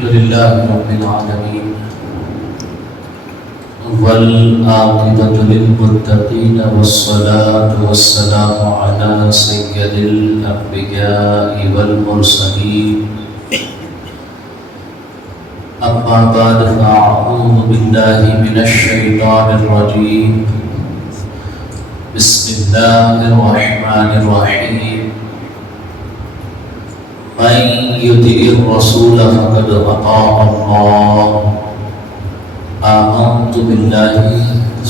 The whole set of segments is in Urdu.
الحمد لله رب العالمين والعاقبة للمتقين والصلاة والسلام على سيد الأنبياء والمرسلين أما بعد فأعوذ بالله من الشيطان الرجيم بسم الله الرحمن الرحيم من يطع الرسول فقد أطاع الله آمنت بالله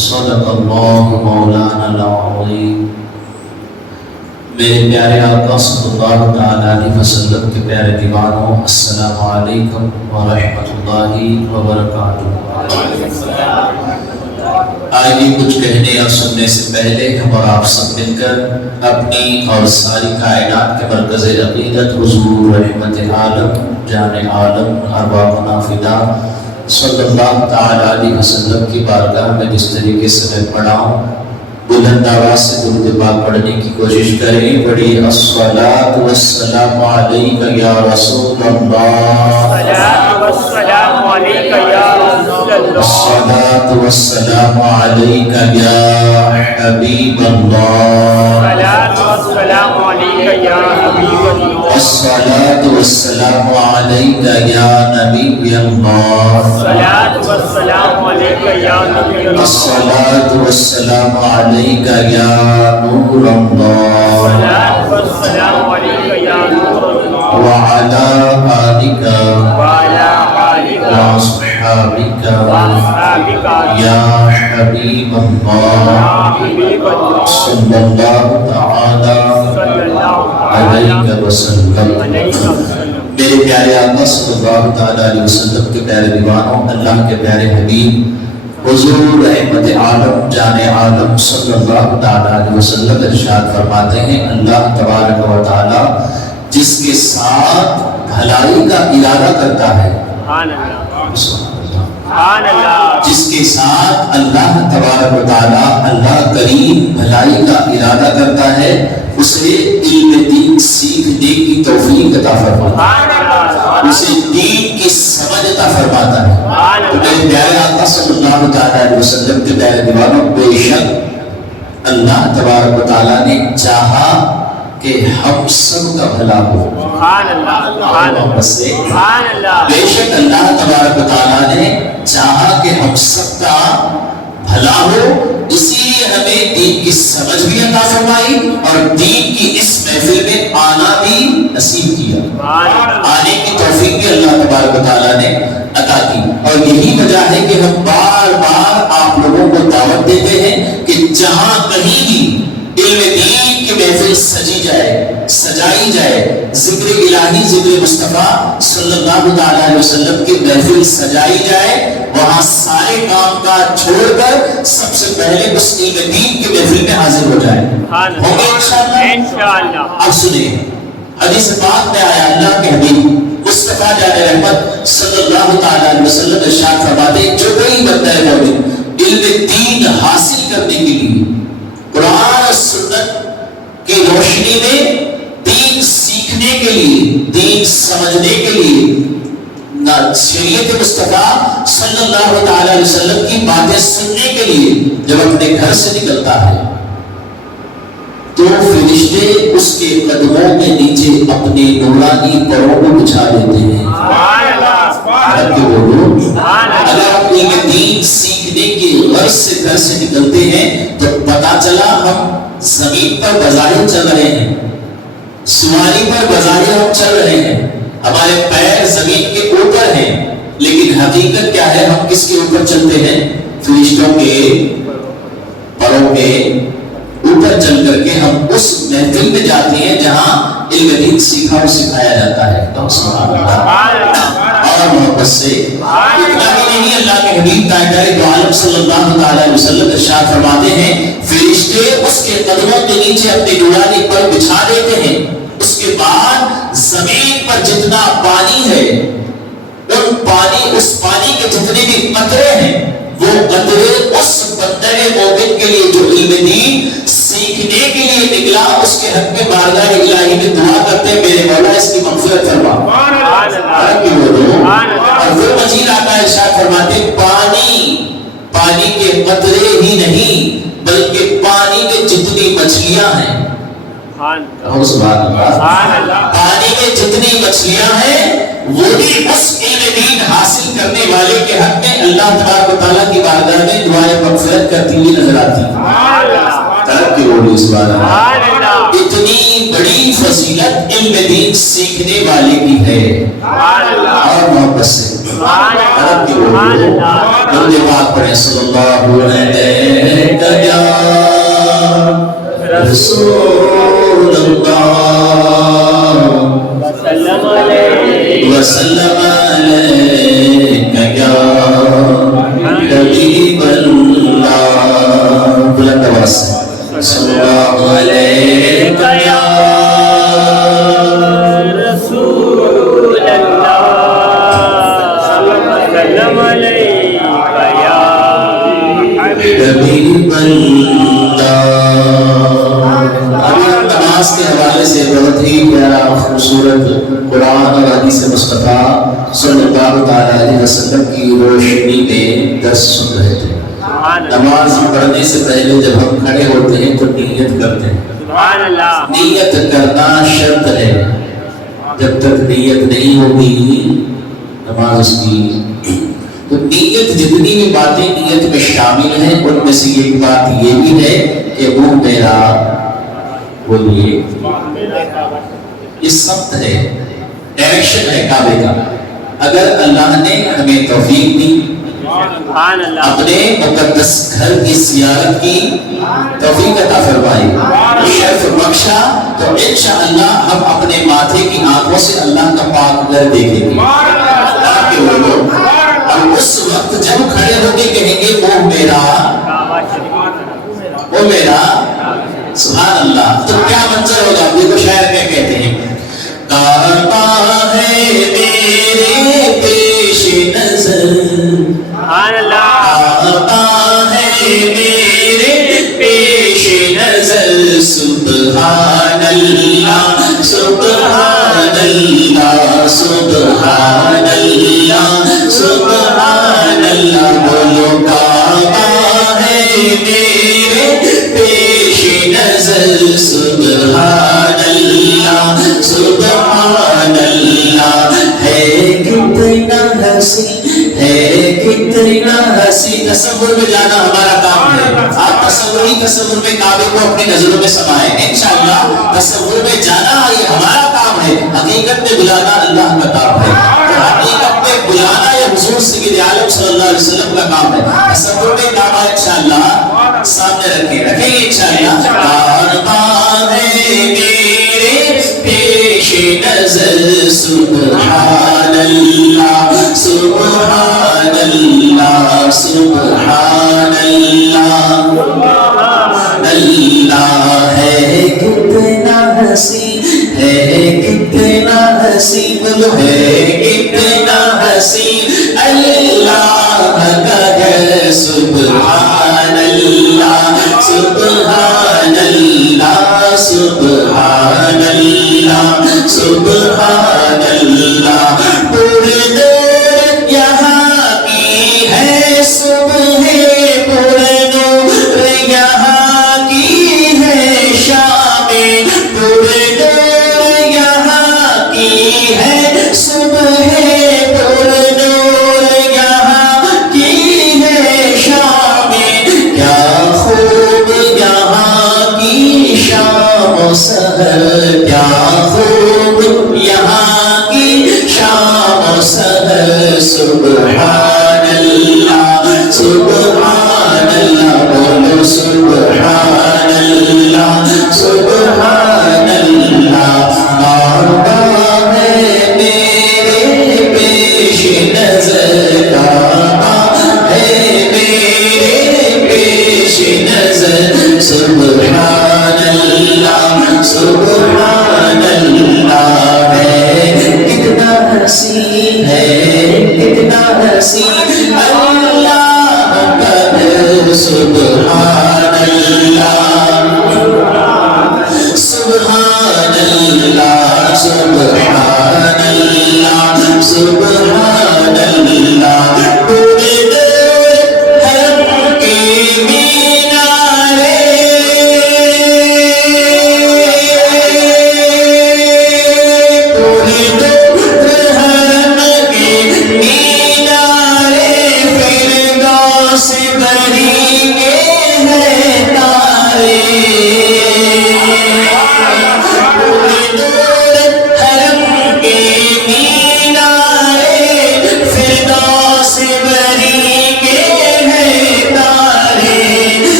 صدق الله مولانا العظيم میرے پیارے آقا صلی اللہ تعالیٰ علیہ وسلم کے پیارے دیوانوں، السلام علیکم ورحمۃ اللہ وبرکاتہ۔ آئیے کچھ کہنے اور سننے سے پہلے ہم اور آپ سب مل کر اپنی اور ساری کائنات کے مرکز عقیدت حضور رحمت عالم جان عالم ارواحنا فدا صلی اللہ تعالیٰ علیہ وسلم کی بارگاہ میں جس طریقے سے میں پڑھاؤں بلند آواز سے درود پاک پڑھنے کی کوشش کریں۔ پڑھی الصلاۃ والسلام علیک یا رسول اللہ، الصلاۃ والسلام علیک یا رسول اللہ، الصلاۃ والسلام علیک یا حبیب اللہ، الصلاۃ والسلام علیک یا حبیب اللہ، الصلاۃ والسلام علیک یا نبی اللہ، الصلاۃ والسلام علیک یا نبی اللہ، الصلاۃ والسلام علیک یا نور اللہ، الصلاۃ والسلام علیک یا نور اللہ، وعلی آلک وصحابک یا حبیب اللہ صلی اللہ تعالی علیہ وسلم۔ میرے پیارے آقا صلی اللہ تعالیٰ علیہ وسلم کے پیارے دیوانوں، اللہ کے پیارے حبیب حضور رحمت عالم جان عالم صلی اللہ تعالیٰ علیہ وسلم ارشاد فرماتے ہیں، اللہ تبارک و تعالیٰ جس کے ساتھ بھلائی کا ارادہ کرتا ہے، جس کے ساتھ اللہ تبارک و تعالیٰ اللہ کریم بھلائی کا ارادہ کرتا ہے، اسے علم دین سیکھنے کی توفیق عطا فرماتا ہے، اسے دین کی سمجھ عطا فرماتا ہے۔ تو میرے پیارے آقا صلی اللہ علیہ وسلم کے پیارے دیوانوں، بے شک اللہ تبارک و تعالیٰ نے چاہا کہ ہم سب کا بھلا ہو، بے شک اللہ تبارک و تعالیٰ نے چاہا کہ ہم سب کا بھلا ہو، اسی لیے ہمیں دین کی سمجھ بھی عطا فرمائی اور دین کی اس محفل میں آنا بھی نصیب کیا، آنے کی توفیق بھی اللہ تبارک و تعالیٰ نے عطا کی۔ اور یہی وجہ ہے کہ ہم بار بار آپ لوگوں کو دعوت دیتے ہیں کہ جہاں کہیں بھی علم دین کی محفل سجی جائے، سجائی جائے، ذکر الہی ذکر مصطفیٰ صلی اللہ علیہ وسلم کی محفل سجائی جائے، وہاں سارے کام کاج چھوڑ کر سب سے پہلے اس علم دین کی محفل میں حاضر ہو جائے، ہوں گے انشاءاللہ۔ اب سنیں، حدیث پاک میں آیا، اللہ کے حبیب مصطفیٰ جان رحمت صلی اللہ علیہ وسلم ارشاد فرماتے ہیں، جو کوئی بندہ ہے مومن علم دین حاصل کرنے کے لیے قرآن اور سنت کی روشنی میں دین سیکھنے کے لیے، دین سمجھنے کے لیے، شریعت مصطفیٰ صلی اللہ علیہ وسلم کی باتیں سننے کے لیے جب اپنے گھر سے نکلتا ہے تو فرشتے اس کے قدموں کے نیچے اپنے نورانی پروں کو بچھا دیتے ہیں۔ اگر آپ علم دین سیکھنے کی غرض سے گھر سے نکلتے ہیں تو پتا چلا ہم زمین پر بظاہر چل رہے ہیں، سواری پر بظاہر ہم چل رہے ہیں، ہمارے پیر زمین کے اوپر ہیں، لیکن حقیقت کیا ہے؟ ہم کس کے اوپر چلتے ہیں؟ فرشتوں کے پروں کے اوپر چل کر کے ہم اس محفل میں جاتے ہیں جہاں علم دین سیکھا اور سکھایا جاتا ہے۔ اور محبت سے اتنا ہی نہیں، اللہ کے حبیب تاجدار دو عالم صلی اللہ علیہ وسلم ارشاد فرماتے ہیں، فرشتے اس کے قدموں کے نیچے اپنے نورانی پر بچھا دیتے ہیں، اس کے بعد زمین پر جتنا پانی ہے، اس پانی کے جتنے بھی قطرے ہیں، وہ قطرے اس بندے مومن کے لیے جو علم دین سیکھنے کے لیے نکلا، اس کے حق میں بارگاہ الہی میں دعا کرتے ہیں، میرے مولا اس کی مغفرت فرما۔ وہ مزید آقا ارشاد فرماتے پانی کے قطرے ہی نہیں بلکہ پانی میں جتنی مچھلیاں ہیں، سبحان اللہ، پانی میں جتنی مچھلیاں ہیں وہ بھی اس علم دین حاصل کرنے والے کے حق میں اللہ تبارک و تعالیٰ کی بارگاہ میں دعائیں مغفرت کرتی ہوئی نظر آتی ہیں۔ طرف کی بولی سبحان اللہ، اتنی بڑی فضیلت علم دین سیکھنے والے کی ہے اور محبت سے طرف کی بولی درود پاک پڑھیں صلی اللہ علیہ یا رسول اللہ وسلم علیک یا حبیب اللہ، بلند آواز سے صلی اللہ علیک یا رسول اللہ وسلم علیک یا حبیب اللہ۔ نماز کے حوالے سے بہت ہی پیارا خوبصورت قرآن اور حدیث مصطفیٰ صلی اللہ تعالیٰ علیہ وسلم کی روشنی میں درس سن رہے تھے۔ نماز پڑھنے سے پہلے جب ہم کھڑے ہوتے ہیں تو نیت کرتے ہیں، نیت کرنا شرط ہے، جب تک نیت نہیں ہوگی نماز اس کی تو نیت جتنی بھی باتیں نیت میں شامل ہیں ان میں سے ایک بات یہ بھی ہے کہ وہ میرا بولیے یہ سمت ہے، ڈائریکشن ہے کعبے کا۔ اگر اللہ نے ہمیں توفیق دی اپنے مقدس گھر کی زیارت کی توفیق عطا فرمائی، شرف بخشا، تو انشاءاللہ ہم اپنے ماتھے کی آنکھوں سے اللہ کا پاک گھر دیکھیں گے۔ اور اس وقت جب کھڑے ہو کے کہیں گے وہ میرا سبحان اللہ، تو کیا منظر ہوگا؟ دیکھو شاعر کیا کہتے ہیں، کعبہ ہے میرے پیش نظر، کعبہ ہے میرے پیش نظر، سبحان اللہ سبحان اللہ سبحان اللہ سبحان اللہ، بولو کعبہ ہے میرے پیش نظر، سبحان اللہ سبحان اللہ، ہے کتنا حسین ہے کتنا حسین۔ تصور میں جانا ہمارا کام ہے، آپ تصور میں کعبے کو اپنی نظروں میں سمائیں، انشاءاللہ تصور میں جانا یہ ہمارا کام ہے، حقیقت میں بلانا اللہ کا کام ہے، حقیقت میں بلانا یہ حضور سید عالم صلی اللہ علیہ وسلم کا کام ہے۔ تصور میں کعبہ انشاءاللہ سامنے رکھیں گے انشاءاللہ۔ کعبہ ہے میرے پیش نظر، سبحان اللہ سبحان اللہ سبحان اللہ، اللہ ہے کتنا حسین ہے کتنا حسین، بولو ہے کتنا حسین اللہ کا گھر، سبحان اللہ سبحان اللہ سبحان اللہ سبحان اللہ، پردے یہاں کی ہے صبح پرنور، یہاں کی ہے شام پرنور، یہاں کی ہے صبح پرنور، یہاں کی ہے شام، کیا خوب یہاں کی شام و سحر، کیا خوب یہاں کی شام و سحر، سبحان اللہ سبحان اللہ، بولو سبحان اللہ سبحان اللہ، کعبہ ہے میرے پیش نظر، کعبہ ہے میرے پیش نظر، سبحان اللہ سبحان اللہ، ہے کتنا حسین ہے کتنا حسین اللہ کا گھر، سبحان اللہ سبحان اللہ سبحان اللہ سبحان اللہ۔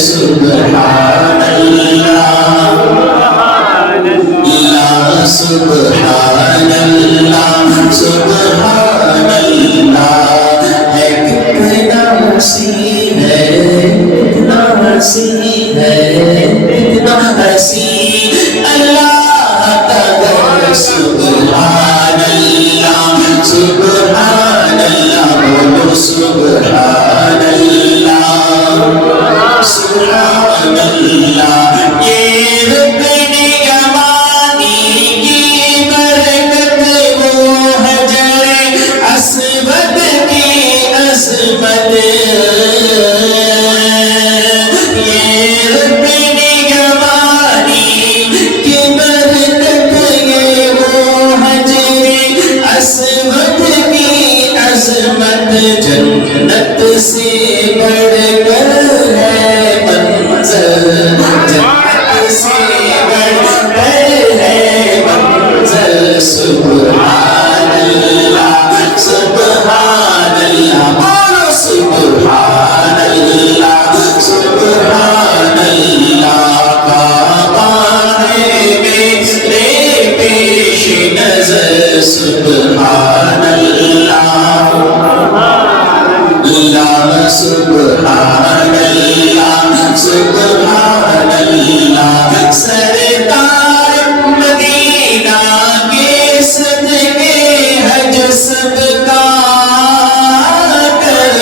سبحان اللہ لا سبحان اللہ سبحان اللہ ہے کتنا حسین ہے کتنا حسین ہے کتنا حسین اللہ کا در سبحان اللہ سبحان اللہ بولو سبحان اللہ سبحان اللہ یہ رکن یمانی کی برکت وہ حجر اسود کی عظمت یہ رکن یمانی کی برکت یہ وہ حجر اسود کی عظمت جنت سے بڑھ کر ہے منظر جنت سے بڑھ کر ہے منظر سبحان اللہ سبحان اللہ بولو سبحان اللہ سبحان اللہ کعبہ ہے میرے پیش نظر سبحان اللہ اللہ سبحان اللہ سبحان اللہ سرکار مدینہ کے صدقے حج سب کا کر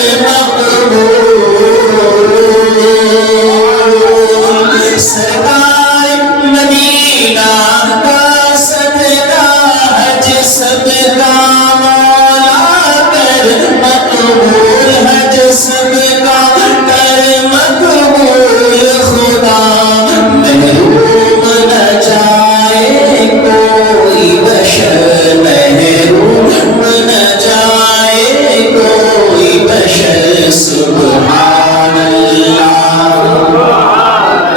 مقبول سرکار مدینہ کا صدقہ حج سب کا مولا کر مقبول حج سب کا کر مقبول خدا محروم نہ جائے کوئی بشر محروم نہ جائے کوئی بشر سبحان اللہ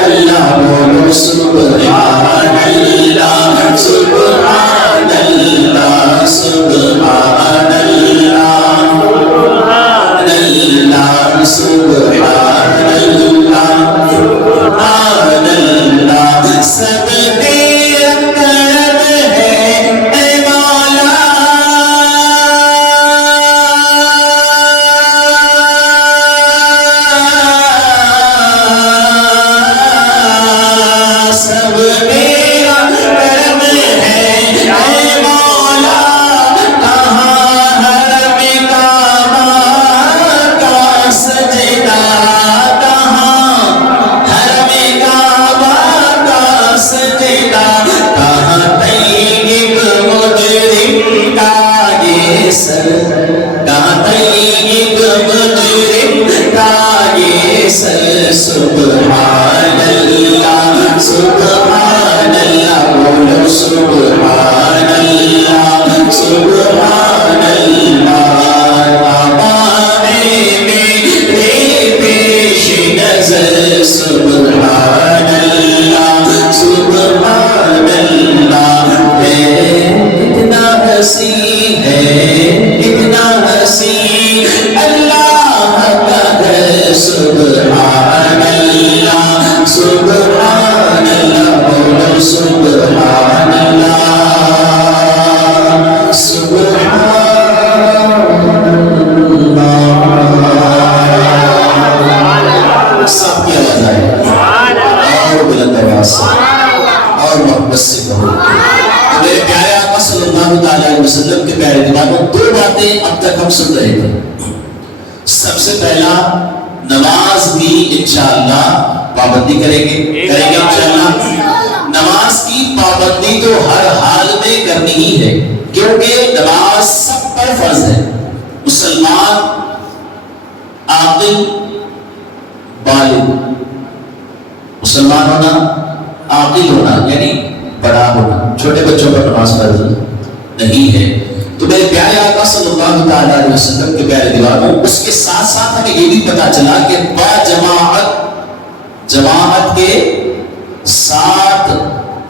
اللہ بولو سبحان اللہ سبحان اللہ سبحان اللہ اللہ سبحان اللہ سبحان اللہ سب تیرا کرم ہے اے مولا سب تیرا کرم ہے اے مولا کہاں حرم کعبہ کا سجدہ کہاں حرم کعبہ کا سجدہ کہاں طیب مجرم کا یہ سر کہاں طیب مجرم کا یہ سر سبحان اللہ سبحان اللہ بولو سبحان اللہ سبحان اللہ کعبہ میرے پیش نظر سبحان اللہ سبحان اللہ کتنا حسین ہے کتنا حسین اللہ کا گھر سبحان اللہ سبحان اللہ بولو سبحان اللہ سبحان اللہ سب کی آواز آئے اور بلند آواز سے اور محبت سے کہو میرے پیارے آقا صلی اللہ علیہ وسلم کے پیارے دیوانوں دو باتیں اب تک ہم سن رہے تھے سب سے پہلا نماز کی انشاءاللہ پابندی کریں گے انشاءاللہ نماز کی پابندی تو ہر حال میں کرنی ہی ہے کیونکہ نماز سب پر فرض ہے مسلمان عاقل بالغ مسلمان ہونا عاقل ہونا یعنی بڑا ہونا چھوٹے بچوں پر نماز فرض نہیں ہے تو میرے پیارے آقا صلی اللہ تعالیٰ علیہ وسلم کے پیارے دیوانوں اس کے ساتھ ساتھ ہمیں یہ بھی پتا چلا کہ با جماعت کے ساتھ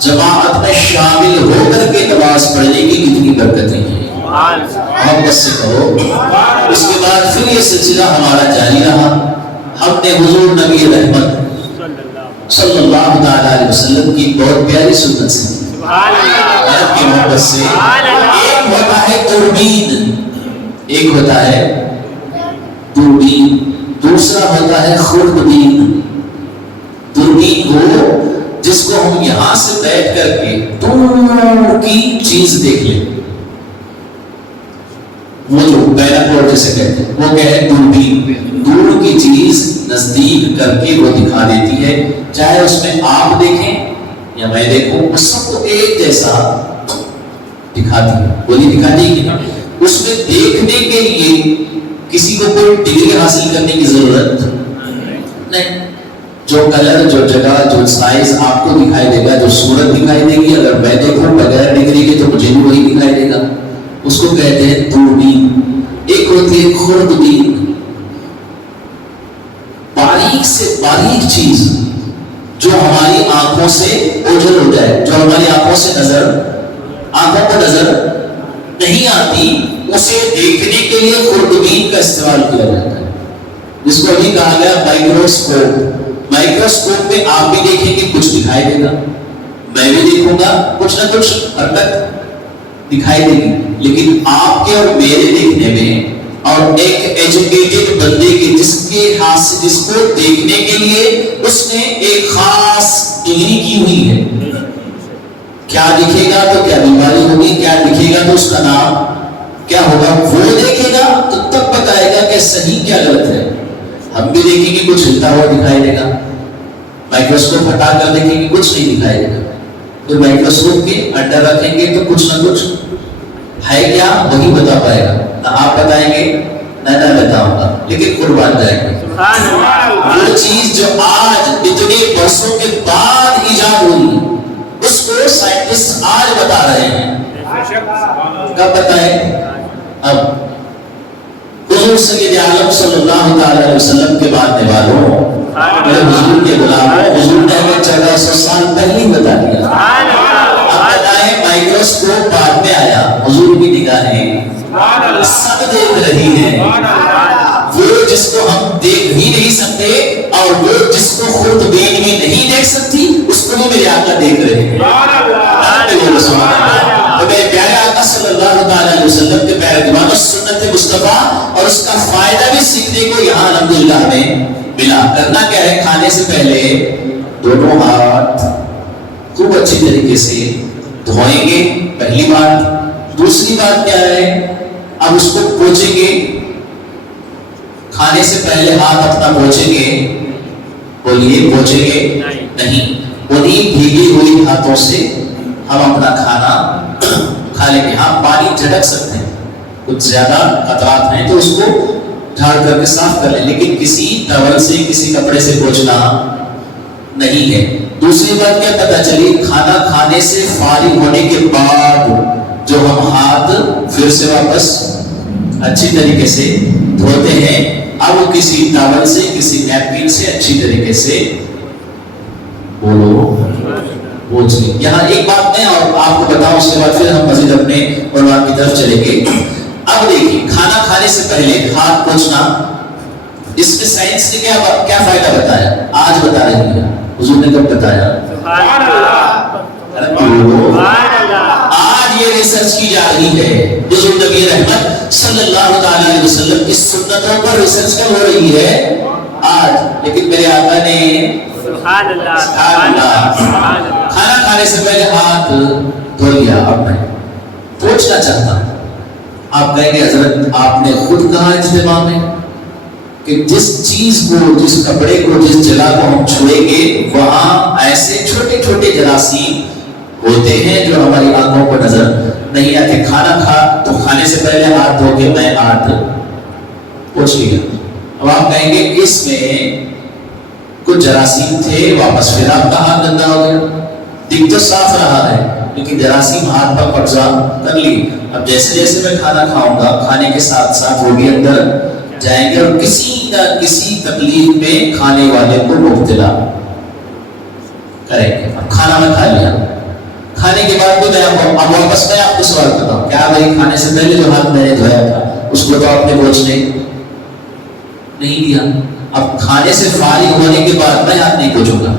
جماعت میں شامل ہو کر کے نماز پڑھنے کی کتنی برکتیں ہیں محبت سے کہو اس کے بعد پھر یہ سلسلہ ہمارا جاری رہا ہم نے حضور نبی رحمت صلی اللہ تعالیٰ علیہ وسلم کی بہت پیاری سنت سے، سبحان اللہ، عرب کی محبت سے۔ ایک ہوتا ہے دوربین، ایک ہوتا ہے دوربین، دوسرا ہوتا ہے خوردبین۔ دوربین وہ جس کو ہم یہاں سے بیٹھ کر کے دور کی چیز دیکھ لیں، وہ جو بیناکولر جیسے کہتے ہیں، وہ کیا ہے؟ دوربین۔ دور کی چیز نزدیک کر کے وہ دکھا دیتی ہے، چاہے اس میں آپ دیکھیں یا میں دیکھوں، وہ سب کو ایک جیسا دکھاتی ہے، بولی دکھاتی ہے کہ اس میں دیکھنے کے لیے کسی کو کوئی ڈگری حاصل کرنے کی ضرورت نہیں۔ جو کلر، جو جگہ، جو سائز آپ کو دکھائی دے گا، جو صورت دکھائی دے گی، اگر میں دیکھوں بغیر ڈگری کے تو مجھے بھی وہی دکھائی دے گا۔ اس کو کہتے ہیں دوربین۔ ایک ہوتی ہے خوردبین، باریک سے باریک چیز جو ہماری آنکھوں سے اوجھل ہو جائے، جو ہماری آنکھوں کو نظر نہیں آتی، اسے دیکھنے کے لیے خوردبین کا استعمال کیا جاتا ہے، جس کو ابھی کہا گیا مائکروسکوپ۔ مائکروسکوپ میں آپ بھی دیکھیں گے کچھ دکھائی دے گا، میں بھی دیکھوں گا کچھ نہ کچھ حرکت دکھائی دے گی، لیکن آپ کے اور میرے دیکھنے میں اور ایک ایجوکیٹڈ بندے کے جس کو دیکھنے کے لیے اس نے ایک خاص ڈگری کی ہوئی ہے، کیا دکھے گا تو کیا بیماری ہوگی، کیا دکھے گا تو اس کا نام کیا ہوگا، وہ دیکھے گا تو تب بتائے گا کہ صحیح کیا غلط ہے۔ ہم بھی دیکھیں گے کچھ ہلتا ہوا دکھائی دے گا، مائکروسکوپ ہٹا کر دیکھیں گے کچھ نہیں دکھائی دے گا، تو مائکروسکوپ کے انڈر رکھیں گے تو کچھ نہ کچھ ہے، کیا وہی بتا پائے گا، نہ آپ بتائیں گے نہ میں بتاؤں گا، لیکن قربان جائیں گے۔ وہ چیز جو آج اتنے برسوں کے بعد ایجاد ہوئی، اس کو سائنٹسٹ آج بتا رہے ہیں، کب بتائیں؟ اب حضور سید عالم صلی اللہ تعالی علیہ وسلم کے بعد والوں، میرے حضور کے غلاموں، حضور نے ہمیں 1400 سال پہلے ہی بتا دیا۔ اب بتائیں، مائکروسکوپ بعد میں آیا، حضور کی نگاہیں سب دیکھ رہی ہیں، وہ جس کو ہم دیکھ ہی نہیں سکتے اور وہ جس کو خوردبین بھی نہیں دیکھ سکتی، اس کو بھی میرے آقا دیکھ رہے ہیں۔ تو میرے پیارے آقا صلی اللہ تعالی علیہ وسلم کے پیارے دیوانوں، سنت مصطفیٰ اور اس کا فائدہ بھی سیکھنے کو یہاں الحمدللہ ہمیں ملا۔ کرنا کیا ہے؟ کھانے سے پہلے دونوں ہاتھ خوب اچھی طریقے سے دھوئیں گے، پہلی بات۔ دوسری بات کیا ہے؟ اب اس کو پوچھیں گے، کھانے سے پہلے ہاتھ اپنا پوچھیں گے، بولیے پوچھیں گے نہیں، انہیں بھیگی ہوئی ہاتھوں سے ہم اپنا کھانا کھا لیں گے۔ ہاں پانی جھٹک سکتے ہیں، کچھ زیادہ قطرات ہیں تو اس کو جھاڑ کر کے صاف کر لیں، لیکن کسی ٹاول سے کسی کپڑے سے پوچھنا نہیں ہے۔ دوسری بات کیا پتہ چلی؟ کھانا کھانے سے فارغ ہونے کے بعد جو ہم ہاتھ پھر سے واپس اچھی طریقے سے دھوتے ہیں، اب وہ کسی ٹاول سے کسی نیپکن سے اچھی طریقے سے بولو پوچھ لیں۔ یہاں ایک بات میں اور آپ کو بتاؤں، اس کے بعد پھر ہم مزید اپنے عنوان کی طرف چلیں گے۔ اب دیکھیے، کھانا کھانے سے پہلے ہاتھ پوچھنا، اس میں سائنس نے کیا فائدہ بتایا؟ آج بتا رہی ہے، حضور نے کب بتایا؟ آج یہ ریسرچ کی جا رہی ہے، حضور نبی رحمت صلی اللہ تعالی علیہ وسلم کی سنتوں پر ریسرچ کر ہو رہی ہے آج، لیکن میرے آقا نے کھانا کھانے سے پہلے ہاتھ دھو لیا۔ اب میں پوچھنا چاہتا ہوں، آپ کہیں گے حضرت آپ نے خود کہا اجتماع میں کہ جس چیز کو، جس کپڑے کو، جس جگہ کو ہم چھوئیں گے وہاں ایسے چھوٹے چھوٹے جراثیم ہوتے ہیں جو ہماری آنکھوں کو نظر نہیں آتے۔ کھانا کھا تو کھانے سے پہلے ہاتھ دھو کے میں ہاتھ پوچھ لیا۔ اب آپ کہیں گے اس میں کچھ جراثیم تھے، واپس پھر آپ کا ہاتھ گندا ہو گیا، دکھ تو صاف رہا ہے لیکن جراثیم ہاتھ پر قبضہ کر لی۔ اب جیسے جیسے میں کھانا کھاؤں گا، کھانے کے ساتھ ساتھ وہ بھی اندر جائیں گے اور کسی نہ کسی تکلیف میں کھانے والے کو مبتلا کریں گے۔ اب کھانا میں کھا لیا، کھانے کے بعد بھی میں اب واپس میں آپ کو سوال کرتا ہوں، کیا بھائی کھانے سے پہلے جو ہاتھ میں نے دھویا تھا اس کو تو آپ نے پوچھنے نہیں دیا؟ اب کھانے سے فارغ ہونے کے بعد میں ہاتھ نہیں پوچھوں گا،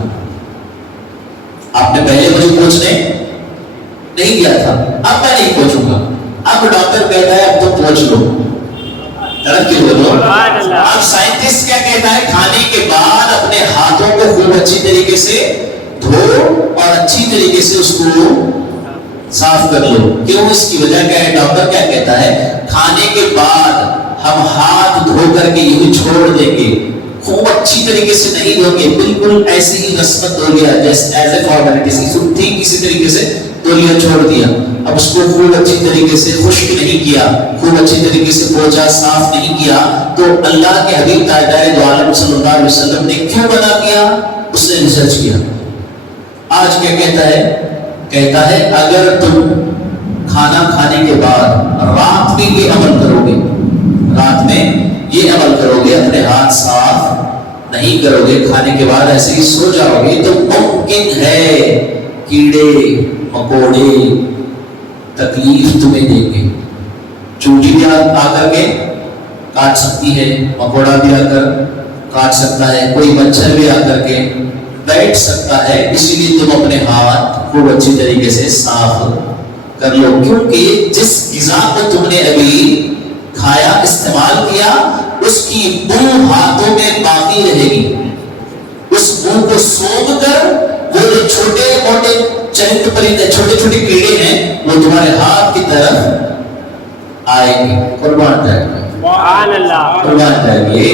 آپ نے پہلے مجھے پوچھنے نہیں کیا تھا، اب میں نہیں پوچھوں گا. اب ڈاکٹر کہتا ہے اب تو پوچھ لو. ترقی بولو. اب سائنٹسٹ کیا کہتا ہے؟ کھانے کے بعد اپنے ہاتھوں کو خوب اچھی طریقے سے دھو اور اچھی طریقے سے اس کو صاف کر لو. کیوں؟ اس کی وجہ کیا ہے؟ ڈاکٹر کیا کہتا ہے؟ کھانے کے بعد ہم ہاتھ دھو کر کے یوں چھوڑ دیں گے، خوب اچھی طریقے سے نہیں دھو گے، بالکل ایسے ہی رسمت دھو لیا جیسے ایز اے فارمیلٹی، ٹھیک کسی طریقے سے دھو لیا، چھوڑ دیا. اب اس کو خوب اچھی طریقے سے خشک نہیں کیا، خوب اچھی طریقے سے پوچھا، صاف نہیں کیا، تو اللہ کے حبیب تاجدار دو عالم صلی اللہ علیہ وسلم نے کیوں منع کیا؟ اس نے ریسرچ کیا. آج کیا کہتا ہے؟ کہتا ہے اگر تم کھانا کھانے کے بعد رات میں یہ عمل کرو گے، رات میں یہ عمل کرو گے، اپنے ہاتھ صاف نہیں کرو گے، کھانے کے بعد ایسے ہی سو جاؤ گے، تو ممکن ہے کیڑے مکوڑے تکلیف تمہیں دیں گے. چونٹی بھی آ کر کے کاٹ سکتی ہے، مکوڑا بھی آ کر کاٹ سکتا ہے، کوئی مچھر بھی آ کر کے بیٹھ سکتا ہے. اسی لیے تم اپنے ہاتھ خوب اچھی طریقے سے صاف کر لو، کیونکہ جس غذا کو تم نے ابھی کھایا، استعمال کیا، اس کی بو ہاتھوں میں باقی رہے گی. اس بو کو سونگھ کر وہ جو چھوٹے موٹے چرند پرندے، چھوٹے چھوٹے کیڑے ہیں، وہ تمہارے ہاتھ کی طرف آئیں گے. قربان جائے گا، قربان جائے گی.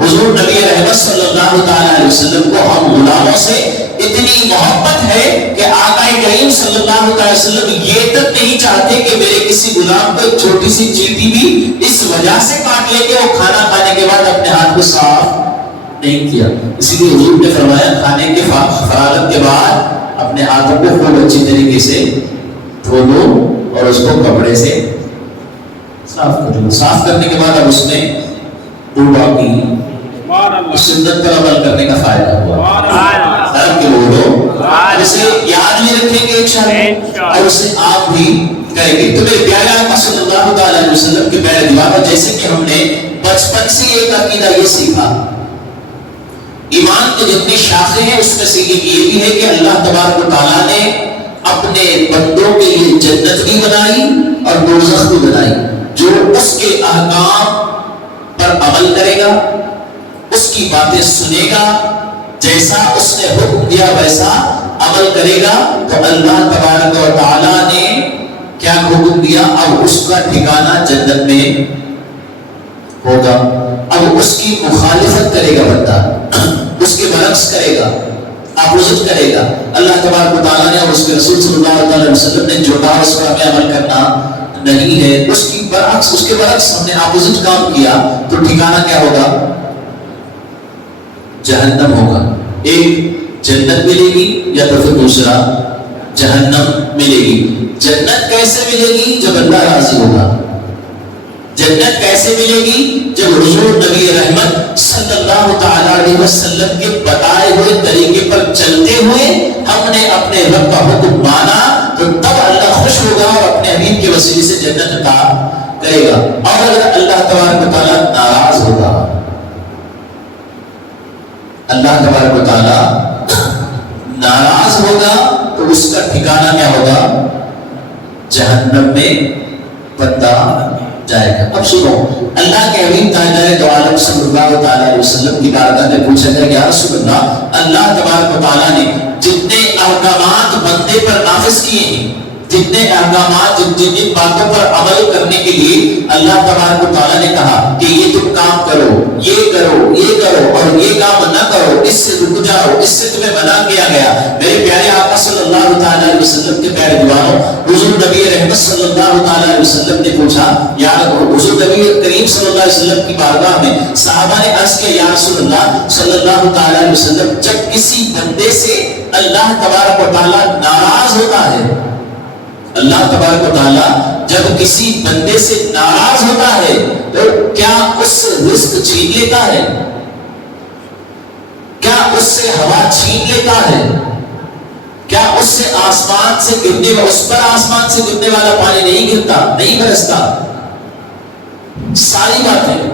حضور نبی رحمت صلی اللہ تعالی علیہ وسلم کو ہم غلاموں سے اتنی محبت ہے کہ آقا کریم صلی اللہ علیہ وسلم یہ تک نہیں چاہتے کہ میرے کسی غلام کو ایک چھوٹی سی چیٹی بھی اس وجہ سے کاٹ لے کے وہ کھانا کھانے کے بعد اپنے ہاتھ کو صاف نہیں کیا. اسی لیے حضور نے فرمایا کھانے کے فراغت کے بعد اپنے ہاتھوں کو خوب اچھی طریقے سے دھو لو اور اس کو کپڑے سے صاف کر لو. صاف کرنے کے بعد اب اس میں ڈوبا کی سنت پر عمل کرنے کا فائدہ ہوا. اسے یاد بھی رکھیں گے انشاءاللہ اور اسے آپ بھی کریں گے. تو میرے پیارے آقا صلی اللہ تعالی علیہ وسلم کے پہلے دیوار، جیسے کہ ہم نے بچپن سے ایک عقیدہ یہ سیکھا، ایمان کے جتنی شاخیں ہیں اس میں سے ایک یہ بھی ہے کہ اللہ تبارک و تعالیٰ نے اپنے بندوں کے لیے جنت بھی بنائی اور دوزخ بھی بنائی. جو اس کے احکام پر عمل کرے گا، اس کی باتیں سنے گا، جیسا اس نے حکم دیا ویسا عمل کرے گا، تو اللہ تبارک و تعالیٰ نے کیا حکم دیا؟ اب اس کا ٹھکانہ جنت میں ہوگا. اب اس کی مخالفت کرے گا بندہ، اس کے برعکس کرے گا، اپوزٹ کرے گا، اللہ تبارک و تعالیٰ نے اور اس کے رسول صلی اللہ علیہ وسلم نے جو کہا اس پر ہمیں عمل کرنا نہیں ہے، اس کی برعکس، اس کے برعکس ہم نے اپوزٹ کام کیا، تو ٹھکانہ کیا ہوگا؟ جہنم ہوگا. ایک جنت ملے گی یا تو پھر دوسرا جہنم ملے گی. جنت کیسے ملے گی؟ جب اللہ راضی ہوگا. جنت کیسے ملے گی؟ جب حضور نبی رحمت صلی اللہ تعالی علیہ وسلم کے بتائے ہوئے طریقے پر چلتے ہوئے ہم نے اپنے رب کا حکم مانا، تو تب اللہ خوش ہوگا اور اپنے حبیب کے وسیلے سے جنت عطا کرے گا. اور اگر اللہ تبارک و تعالیٰ ناراض ہوگا، اللہ تبارک و تعالیٰ ناراض ہوگا، تو اس کا ٹھکانہ کیا ہوگا؟ جہنم میں بندہ جائے گا. اب سنو، اللہ کے حبیب تاجدار دو عالم صلی اللہ تعالی علیہ وسلم کی بارگاہ میں پوچھا گیا یا رسول اللہ تبارک و تعالیٰ نے جتنے احکامات بندے پر نافذ کیے ہیں، جتنے احکامات، جن باتوں پر عمل کرنے کے لیے اللہ تبارک و تعالیٰ نے کہا کہ یہ تم کام کرو، یہ کرو، یہ کرو اور یہ کام نہ کرو، اس سے رک جاؤ، اس سے تمہیں منع کیا گیا. میرے پیارے آقا صلی اللہ تعالی علیہ وسلم کے پیارے دیوانوں، حضور نبی رحمت صلی اللہ تعالی علیہ وسلم نے پوچھا، یا حضور نبی کریم صلی اللہ علیہ وسلم کی بارگاہ میں صحابہ نے عرض کیا یا رسول اللہ صلی اللہ تعالی علیہ وسلم، جب کسی بندے سے اللہ تبارک و تعالیٰ ناراض ہوتا ہے، اللہ تبارک و تعالیٰ جب کسی بندے سے ناراض ہوتا ہے تو کیا اس سے رزق چھین لیتا ہے؟ کیا اس سے ہوا چھین لیتا ہے؟ کیا اس سے آسمان سے گرنے والا، اس پر آسمان سے گرنے والا پانی نہیں گرتا، نہیں برستا؟ ساری باتیں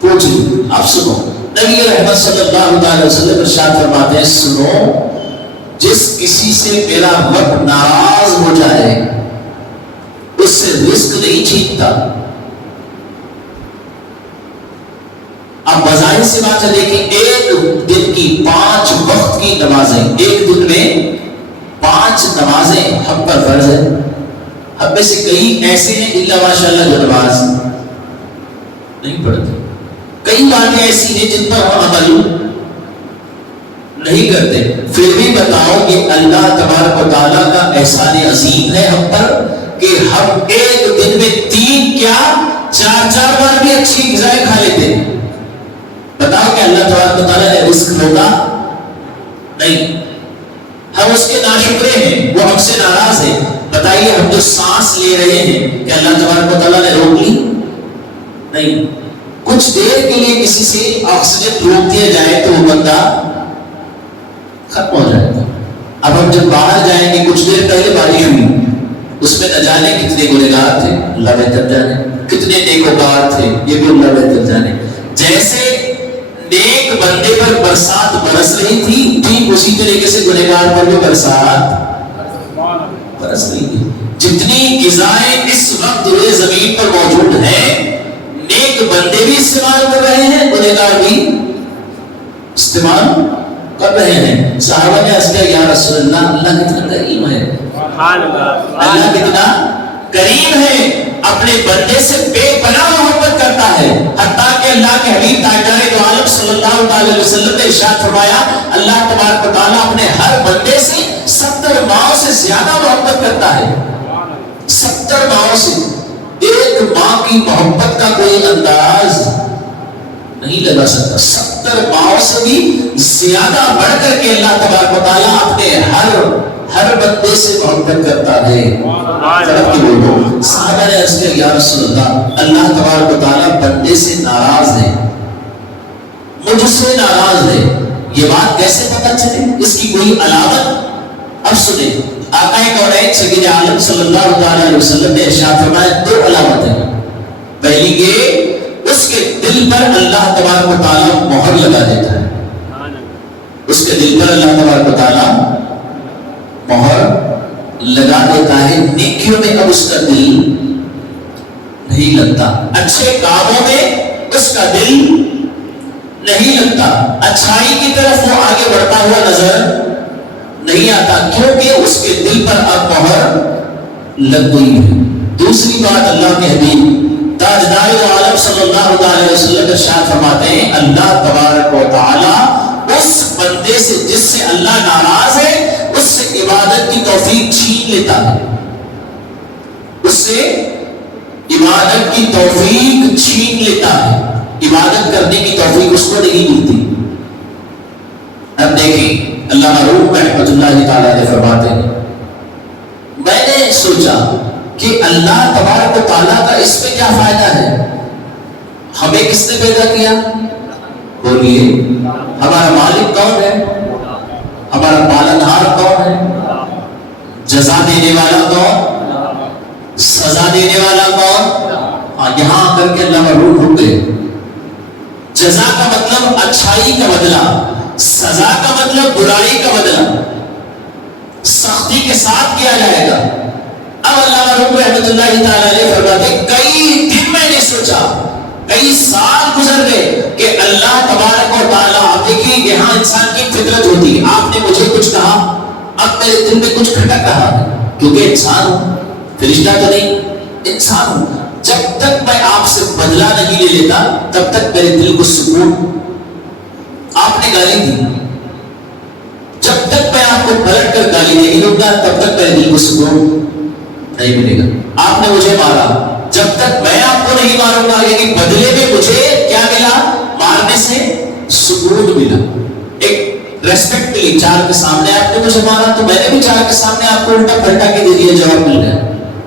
پوچھ لی. اب سنو، نبی رحمت صلی اللہ علیہ وسلم ارشاد فرماتے ہیں، سنو، جس کسی سے میرا رب ناراض ہو جائے اس سے رزق نہیں چھینتا. اب بظاہر سے بات ہے، دیکھیں ایک دن کی 5 وقت کی نمازیں، ایک دن میں 5 نمازیں ہم پر فرض ہے. ہم میں سے کئی ایسے ہیں الا ماشاءاللہ جو نماز نہیں پڑھتے. کئی باتیں ایسی ہیں جن پر ہم عمل نہیں کرتے. پھر بھی بتاؤ کہ اللہ تبارک و تعالیٰ کا احسان عظیم ہے ہم پر کہ ہم ایک دن میں 3 کیا 4 بار بھی اچھی غذائیں کھا لیتے ہیں. بتاؤ کہ اللہ تبارک و تعالیٰ نے رزق روکا نہیں. ہم اس کے ناشکرے ہیں، وہ ہم سے ناراض ہے. بتائیے ہم جو سانس لے رہے ہیں کہ اللہ تبارک و تعالیٰ نے روک لی نہیں. کچھ دیر کے لیے کسی سے آکسیجن روک دیا جائے تو وہ بندہ ختم ہو جائے گا. اب ہم جب باہر جائیں گے، کچھ دیر پہلے بارش ہوئی، اس میں نہ جانے کتنے گنہگار تھے، اللہ بہتر جانے، کتنے نیکوکار تھے، یہ بھی اللہ بہتر جانے. جیسے نیک بندے پر برسات برس رہی تھی، ٹھیک اسی طریقے سے گنہگار پر بھی برسات برس رہی تھی. جتنی غذائیں اس وقت روئے زمین پر موجود ہیں، نیک بندے بھی استعمال کر رہے ہیں، گنہگار بھی استعمال کر رہے ہیں. صحابہ نے عرض کیا یا رسول اللہ، اللہ کتنا کریم ہے، اللہ کتنا کریم ہے، اپنے بندے سے بے پناہ محبت کرتا ہے. حتیٰ کہ اللہ کے حبیب تاجدار دو عالم صلی اللہ علیہ وسلم نے ارشاد فرمایا اللہ تبارک و تعالیٰ اپنے ہر بندے سے 70 ماؤں سے زیادہ محبت کرتا ہے. 70 ماؤں سے. ایک ماں کی محبت کا کوئی انداز نہیں لگا سکتا. 70 ماؤں سے بھی زیادہ بڑھ کر کے اللہ تبارک و تعالیٰ اپنے ہر بندے سے محبت کرتا ہے. صحابہ نے عرض کیا یا رسول اللہ، اللہ تبارک و تعالیٰ بندے سے ناراض ہے، مجھ سے ناراض ہے، یہ بات کیسے پتہ چلے؟ اس کی کوئی علامت؟ اب سنیں، آقا کونین سید عالم صلی اللہ علیہ وسلم نے ارشاد فرمایا 2 علامتیں. پہلی کہ اس کے دل پر اللہ تبارک و تعالیٰ مہر لگا دیتا ہے. اس کے دل پر اللہ تبارک و تعالیٰ مہر لگا دیتا ہے. نیکیوں میں اب اس کا دل نہیں لگتا، اچھے کاموں میں اس کا دل نہیں لگتا، اچھائی کی طرف وہ آگے بڑھتا ہوا نظر نہیں آتا، کیونکہ اس کے دل پر اب مہر لگ گئی ہے. دوسری بات، اللہ کے حبیب تاجدار عالم صلی اللہ علیہ وسلم ارشاد فرماتے ہیں اللہ تبارک و تعالی اس بندے سے جس سے اللہ ناراض ہے اس سے عبادت کی توفیق چھین لیتا ہے. اس سے عبادت کی توفیق چھین لیتا ہے. عبادت کرنے کی توفیق اس کو نہیں ملتی. اب دیکھیں اللہ روح رحمۃ اللہ تعالیٰ نے فرماتے ہیں میں نے سوچا کہ اللہ تبارک و تعالیٰ کا اس میں کیا فائدہ ہے؟ ہمیں کس نے پیدا کیا؟ بولیے، ہمارا مالک کون ہے؟ ہمارا پالنہار کون ہے؟ جزا دینے والا کون؟ سزا دینے والا کون؟ یہاں آ کر کے اللہ روح رک گئے. جزا کا مطلب اچھائی کا بدلہ، سزا کا مطلب برائی کا بدلہ، سختی کے ساتھ کیا جائے گا. اب علامہ روم رحمۃ اللہ تعالیٰ علیہ فرماتے کئی دن میں نے سوچا، کئی سال گزر گئے کہ اللہ تبارک و تعالیٰ، آپ دیکھیے یہاں انسان کی فطرت ہوتی ہے. آپ نے مجھے کچھ کہا، اب میرے دل میں کچھ کھٹک رہا ہے، کیونکہ انسان ہوں، فرشتہ تو نہیں، انسان ہوں. جب تک میں آپ سے بدلہ نہیں لے لیتا تب تک میرے دل کو سکون. آپ نے گالی دی، جب تک میں آپ کو پلٹ کر گالی نہیں دوں گا تب تک میرے دل کو سکون نہیں ملے گا. آپ نے مجھے مارا، جب تک میں آپ کو نہیں ماروں گا لیکن بدلے میں مجھے کیا ملا؟ مارنے سے سکون ملا، ایک ریسپیکٹ ملی. 4 کے سامنے آپ نے مجھے مارا تو میں نے بھی 4 کے سامنے آپ کو الٹا پلٹا کے دے دیا، جواب مل گیا،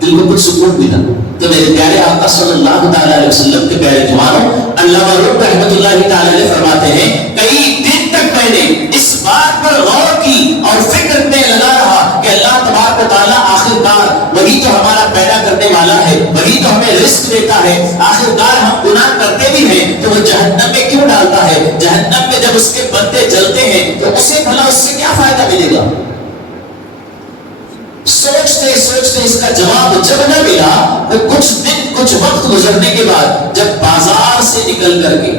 دل کو کچھ سکون ملا. تو میرے پیارے آقا صلی اللہ تعالیٰ علیہ وسلم کے پیارے جوانوں، علامہ روم رحمۃ اللہ تعالیٰ علیہ فرماتے ہیں کئی دن تک میں نے اس بات پر غور کی اور فکر میں لگا رہا کہ اللہ تبارک و تعالیٰ آخرکار وہی تو ہمارا پیدا کرنے والا ہے، وہی تو ہمیں رزق دیتا ہے. آخرکار ہم گناہ کرتے بھی ہیں تو وہ جہنم میں کیوں ڈالتا ہے؟ جہنم میں جب اس کے بندے جلتے ہیں تو اسے بھلا اس سے کیا فائدہ ملے گا؟ سوچتے سوچتے اس کا جواب جب نہ ملا، وہ کچھ دن کچھ وقت گزرنے کے بعد جب بازار سے نکل کر کے،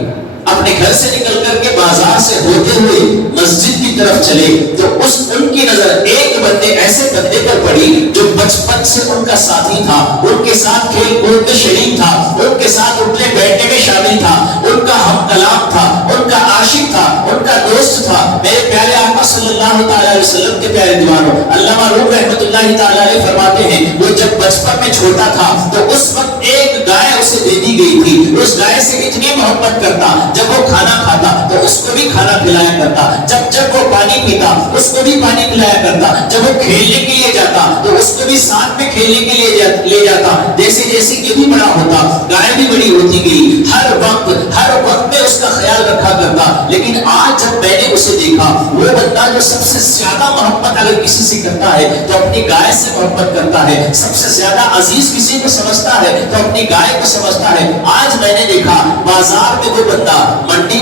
اپنے گھر سے نکل کر کے بازار سے ہوتے ہوئے مسجد کی طرف چلے تو ان کی نظر ایک ایسے بندے پر پڑی جو بچپن سے ان کا ساتھی تھا، ان کے ساتھ کھیل کود میں شریک تھا، ان کے ساتھ اٹھنے بیٹھنے میں شامل تھا، ان کا ہم کلام تھا، ان کا عاشق تھا، ان کا دوست تھا۔ میرے پیارے آقا صلی اللہ تعالی علیہ وسلم کے پیارے دیوانوں، علامہ روم رحمۃ اللہ تعالی علیہ فرماتے ہیں وہ جب بچپن میں چھوٹا تھا تو اس وقت ایک گائے اسے دے دی گئی تھی، اس گائے سے اتنی محبت کرتا، جب وہ کھانا کھاتا تو اس کو بھی کھانا کھلایا کرتا، جب وہ پانی پیتا اس کو بھی پانی پلایا کرتا، جب وہ کھیلنے کے لیے جاتا تو اس کو بھی ساتھ میں کھیلنے کے لیے لے جاتا۔ جیسے جیسے یہ بھی بڑا ہوتا، گائے بھی بڑی ہوتی گئی، ہر وقت میں اس کا خیال رکھا کرتا۔ لیکن آج جب میں نے اسے دیکھا، وہ بندہ جو سب سے زیادہ محبت اگر کسی سے کرتا ہے تو اپنی گائے سے محبت کرتا ہے، سب سے زیادہ عزیز کسی کو سمجھتا ہے تو اپنی گائے کو سمجھتا ہے۔ آج میں نے دیکھا بازار میں وہ بندہ منڈی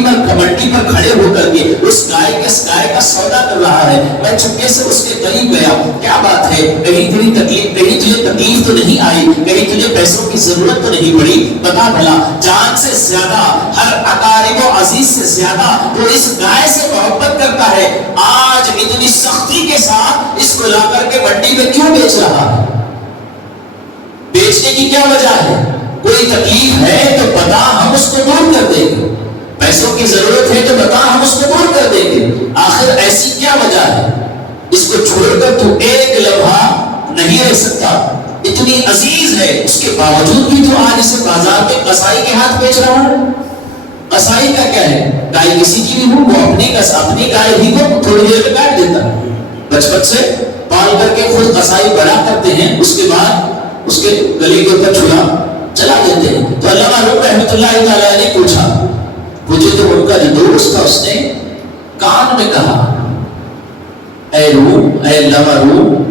پر کھڑے ہو کر کے اس گائے کا سودا کر رہا ہے۔ میں چپکے سے اس کے قریب گیا، کیا بات ہے، کہیں تجھے تکلیف تو نہیں آئی، کہیں تجھے پیسوں کی ضرورت تو نہیں پڑی؟ بتا بھلا، جان سے زیادہ، ہر اقارب و عزیز سے زیادہ وہ اس گائے سے محبت کرتا ہے، آج اتنی سختی کے ساتھ اس کو لا کر کے منڈی میں کیوں بیچ رہا ہے؟ بیچنے کی کیا وجہ ہے؟ کوئی تکلیف ہے تو بتا، ہم اس کو دور کر دیں گے، پیسوں کی ضرورت ہے تو بتا، ہم اس کو دور کر دیں گے، آخر ایسی کیا وجہ ہے؟ اس کو چھوڑ کر تو ایک لمحہ نہیں رہ سکتا، اتنی عزیز ہے، اس کے باوجود بھی تو آج اسے بازار میں قصائی کے ہاتھ بیچ رہا ہے۔ قصائی کا کیا ہے؟ گائے کسی کی بھی ہو، وہ اپنی گائے ہی کو تھوڑی دیر میں کاٹ دیتا ہے، بچپن سے پال کر کے خود قصائی بڑا کرتے ہیں، اس کے بعد اس کے گلے کے اوپر چھلا چلا دیتے ہیں۔ تو علامہ روم رحمۃ اللہ تعالی نے پوچھا، مجھے تو ان کا جو دوست تھا اس نے کان میں کہا، اے علامہ روم،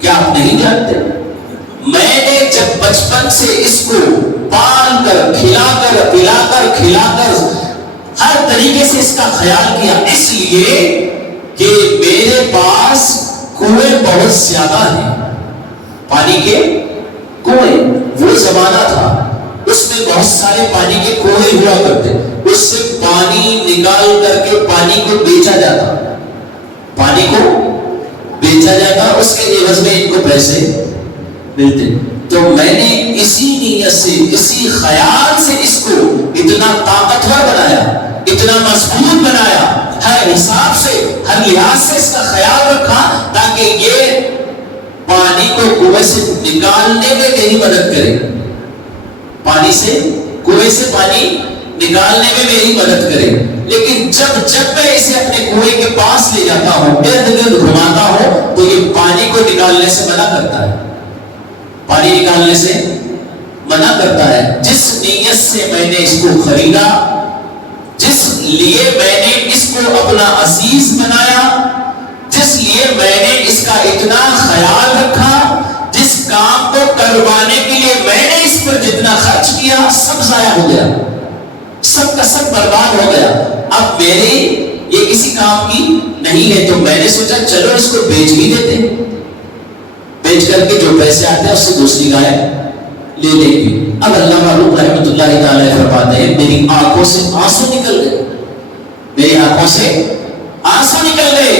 کیا آپ نہیں جانتے میں نے جب بچپن سے اس کو پال کر کھلا کر ہر طریقے سے اس کا خیال کیا، اس لیے کہ میرے پاس کنویں بہت زیادہ ہیں، پانی کے کنویں، وہ زمانہ تھا اس میں بہت سارے پانی کے کنویں ہوا کرتے، اس سے پانی نکال کر کے پانی کو بیچا جاتا، اس کے عوض میں ان کو پیسے ملتے۔ تو میں نے اسی نیت سے، اسی خیال سے اس کو اتنا طاقتور بنایا، اتنا مضبوط بنایا، ہر حساب سے، ہر لحاظ سے اس کا خیال رکھا تاکہ یہ پانی کو کنویں سے نکالنے میں میری مدد کرے، کنویں سے پانی نکالنے میں میری مدد کرے۔ لیکن جب میں اسے اپنے کنویں کے پاس لے جاتا ہوں، ارد گرد گھماتا ہوں، تو یہ پانی کو نکالنے سے منع کرتا ہے، پانی نکالنے سے منع کرتا ہے۔ جس نیت سے میں نے اس کو خریدا، جس لیے میں نے اس کو اپنا عزیز بنایا، جس لیے میں نے اس کا اتنا خیال رکھا، جس کام کو کروانے کے لیے میں نے اس پر جتنا خرچ کیا، سب ضائع ہو گیا، سب کا سب برباد ہو گیا۔ اب میری یہ کسی کام کی نہیں ہے، تو میں نے سوچا چلو اس کو بیچ بھی دیتے، بیچ کر کے جو پیسے آتے ہیں اس سے دوسری گائے لے لیں گے۔ اب علامہ روم رحمۃ اللہ تعالی فرماتے ہیں میری آنکھوں سے آنسو نکل گئے، میری آنکھوں سے آنسو نکل گئے،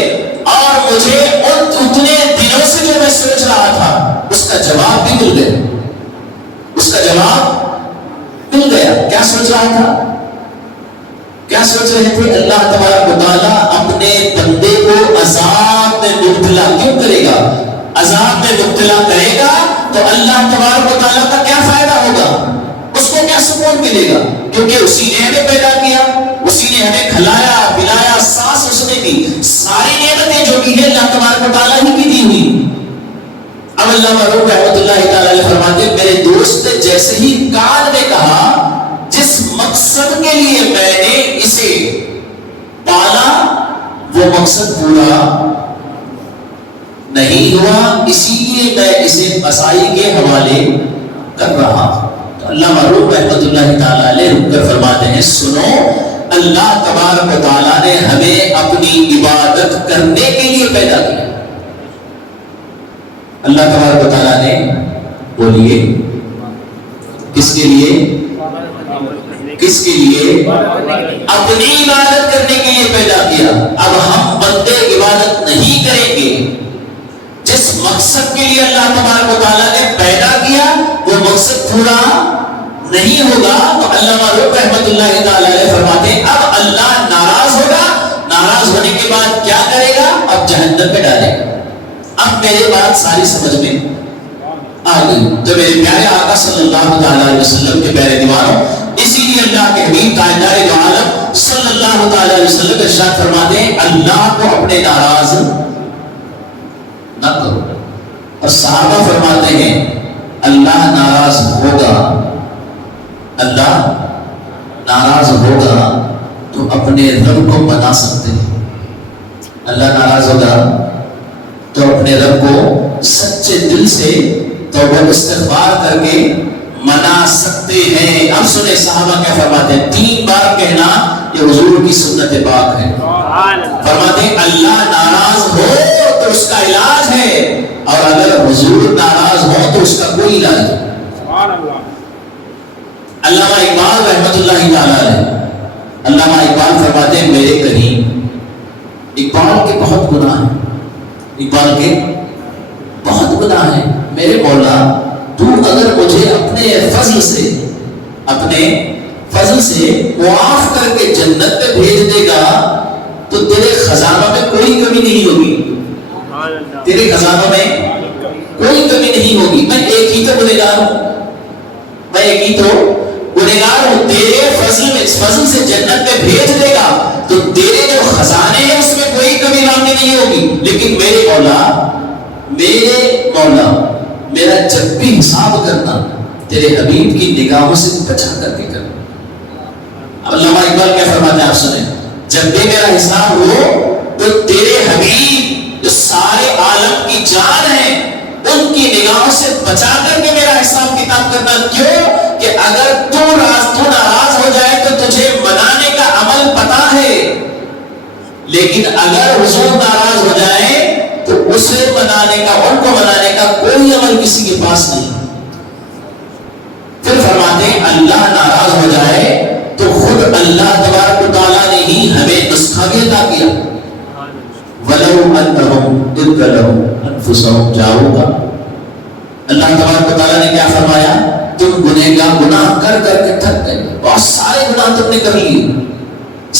اور مجھے اتنے دنوں سے جو میں سوچ رہا تھا اس کا جواب بھی مل گیا، اس کا جواب مل گیا۔ کیا سوچ رہا تھا؟ کیا سوچ رہے تھے؟ اللہ تبارک و تعالیٰ اپنے بندے کو عذاب میں مبتلا کیوں کرے گا؟ عذاب میں مبتلا کرے گا تو اللہ تبارک و تعالیٰ کا کیا فائدہ ہوگا؟ اس کو کیا سکون ملے گا؟ کیونکہ اسی نے ہمیں پیدا کیا، اسی نے ہمیں کھلایا پلایا، سانس اس نے دی، ساری نعمتیں جو بھی ہیں اللہ تبارک و تعالیٰ ہی کی دی ہوئی۔ اب علامہ روم رحمۃ اللہ تعالی فرماتے ہیں میرے دوست نے جیسے ہی کان میں کہا، جس مقصد کے لیے میں نے اسے پالا وہ مقصد پورا نہیں ہوا، اسی لیے میں اسے قصائی کے حوالے کر رہا ہوں۔ تو علامہ روم رحمۃ اللہ تعالی علیہ رک کر فرماتے ہیں سنو، اللہ تبارک و تعالیٰ نے ہمیں اپنی عبادت کرنے کے لیے پیدا کیا، اللہ تبارک و تعالیٰ نے بولیے کس کے لیے؟ کس کے لیے؟ اپنی عبادت کرنے کے لیے پیدا کیا. اب ہم بندے عبادت نہیں کریں گے. جس مقصد کے لیے اللہ تبارک و تعالیٰ نے پیدا کیا وہ مقصد پورا نہیں ہوگا تو علامہ روح رحمۃ اللہ تعالیٰ علیہ فرماتے ہیں اب اللہ ناراض ہوگا. ناراض ہونے کے بعد کیا کرے گا؟ اب جہنم میں ڈالے گا. اب میرے بات ساری سمجھ میں آ گئی. تو میرے پیارے آقا صلی اللہ تعالیٰ علیہ وسلم کے پیارے دیوانوں، اسی لیے اللہ کے حبیب تاجدار دو عالم صلی اللہ تعالیٰ علیہ وسلم ارشاد فرماتے ہیں اللہ کو اپنے ناراض نہ کرو. اور صحابہ فرماتے ہیں اللہ ناراض ہوگا، اللہ ناراض ہوگا تو اپنے رب کو منا سکتے ہیں. اللہ ناراض ہوگا تو اپنے رب کو سچے دل سے توبہ استغفار کر کے منا سکتے ہیں. اب سنیں صحابہ کیا فرماتے ہیں. 3 بار کہنا یہ حضور کی سنت پاک ہے. فرماتے ہیں اللہ ناراض ہو تو اس کا علاج ہے اور اگر حضور ناراض ہو تو اس کا کوئی علاج نہیں. علامہ اقبال رحمۃ اللہ تعالیٰ علیہ، علامہ اقبال فرماتے ہیں میرے کریم اقبال کے بہت گناہ ہیں، اقبال کے بہت گناہ ہیں. میرے مولا تو اگر مجھے اپنے فضل سے معاف کر کے جنت میں بھیج دے گا تو تیرے خزانوں میں کوئی کمی نہیں ہوگی. تیرے خزانوں میں کوئی کمی نہیں ہوگی. میں ایک ہی تو گنہگار ہوں، میں ایک ہی تو گنہگار ہوں. تیرے فضل سے جنت میں بھیج دے گا تو تیرے جو خزانے ہیں اس میں کوئی کمی رانی نہیں ہوگی. لیکن میرے مولا میرا جب بھی حساب کرنا تیرے حبیب کی نگاہوں سے بچا کر کے کرنا. اب علامہ اقبال کیا فرماتے ہیں آپ سنیں. جب بھی میرا حساب ہو تو تیرے حبیب جو سارے عالم کی جان ہے ان کی نگاہوں سے بچا کر کے میرا حساب کتاب کرنا. کیوں کہ اگر تو ناراض ہو جائے تو تجھے منانے کا عمل پتا ہے، لیکن اگر حضور ناراض ہو جائے تو اسے منانے کا، ان کو منانے کا کوئی عمل کسی کے پاس نہیں. پھر فرماتے ہیں اللہ ناراض ہو جائے تو خود اللہ تبارک و تعالیٰ نے ہی ہمیں نسخہ بھی عطا کیا. وَلَوْ أَنَّهُمْ إِذْ ظَلَمُوا أَنفُسَهُمْ جَاءُوكَ. اللہ تبارک و تعالیٰ نے کیا فرمایا؟ تم گناہ کر کر کے تھک گئے، بہت سارے گناہ تم نے کر لیے،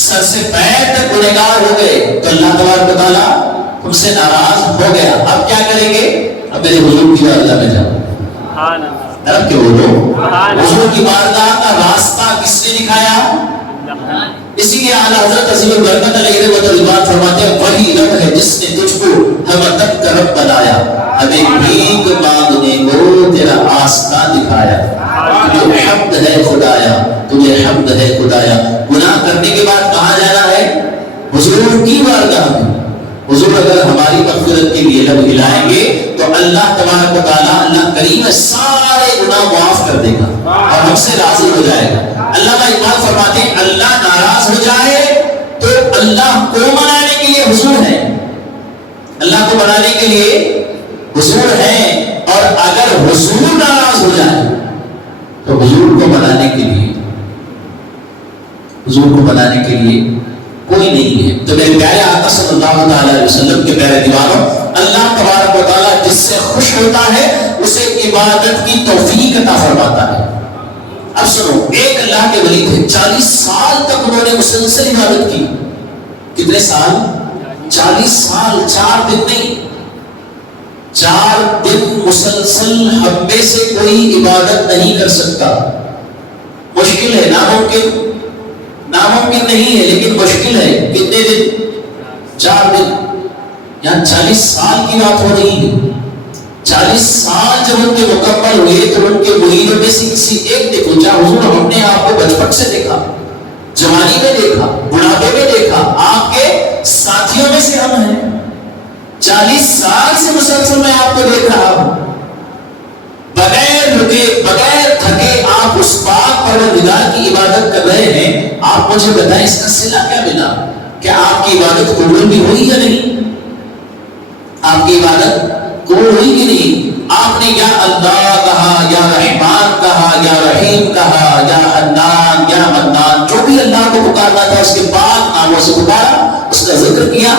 سر سے پیر تک گنہگار ہو گئے تو اللہ تبارک و تعالیٰ تم سے ناراض ہو گیا. اب کیا کریں گے؟ اب میرے حضور کی بارگاہ میں جاؤ. رب کے حضور کی بارگاہ کا راستہ کس نے دکھایا؟ اسی لیے اعلیٰ حضرت عظیم البرکت علیہ رضوان فرماتے ہیں وہی رب ہے جس نے تجھ کو ہم تک کا رب بنایا، ہمیں بھیک مانگنے کو تیرا آستہ دکھایا. تجھے حمد ہے خدایا، تجھے حمد ہے خدایا. گناہ کرنے کے بعد کہاں جانا ہے؟ حضور کی بارگاہ میں. حضور اگر ہماری مغفرت کے لیے لب ہلائیں گے تو اللہ تبارک و تعالیٰ، اللہ کریم سارے گناہ معاف کر دے گا اور ہم سے راضی ہو جائے گا. علامہ اقبال فرماتے ہیں اللہ ناراض ہو جائے تو اللہ کو منانے کے لیے حضور ہے، اللہ کو منانے کے لیے حضور ہے. اور اگر حضور ناراض ہو جائے تو حضور کو منانے کے لیے کوئی نہیں ہے. تو میرے پیارے آقا صلی اللہ علیہ وسلم کے پیارے دیوانوں، اللہ تبارک و تعالیٰ جس سے خوش ہوتا ہے اسے عبادت کی توفیق عطا فرماتا ہے. اب سنو، ایک اللہ کے ولی تھے، 40 سال تک انہوں نے مسلسل عبادت کی. کتنے سال؟ 40 سال. 4 دن نہیں، 4 دن مسلسل ہم میں سے کوئی عبادت نہیں کر سکتا. مشکل ہے، ناممکن نہیں ہے لیکن مشکل ہے. کتنے دن؟ 4 دن. یہاں 40 سال کی بات ہو رہی ہے. 40 سال جب ان کے مکمل ہوئے تو ان کے مریدوں میں سے کسی ایک نے پوچھا حضور ہم نے آپ کو بچپن سے دیکھا، جوانی میں دیکھا، بڑھاپے میں دیکھا، آپ کے ساتھیوں میں سے ہم ہیں، 40 سال سے مسلسل میں آپ کو دیکھ رہا ہوں، بغیر رکے بغیر تھکے آپ اس پاک پروردگار کی عبادت کر رہے ہیں. آپ مجھے بتائیں اس کا صلہ کیا ملا؟ کیا آپ کی عبادت قبول بھی ہوئی یا نہیں؟ آپ کی عبادت قبول ہوئی کہ نہیں؟ آپ نے یا اللہ کہا، یا رحمان کہا، یا رحیم کہا، یا حنان، یا منان، جو بھی اللہ کو پکارنا تھا اس کے بعد ناموں سے پکارا، اس کا ذکر کیا۔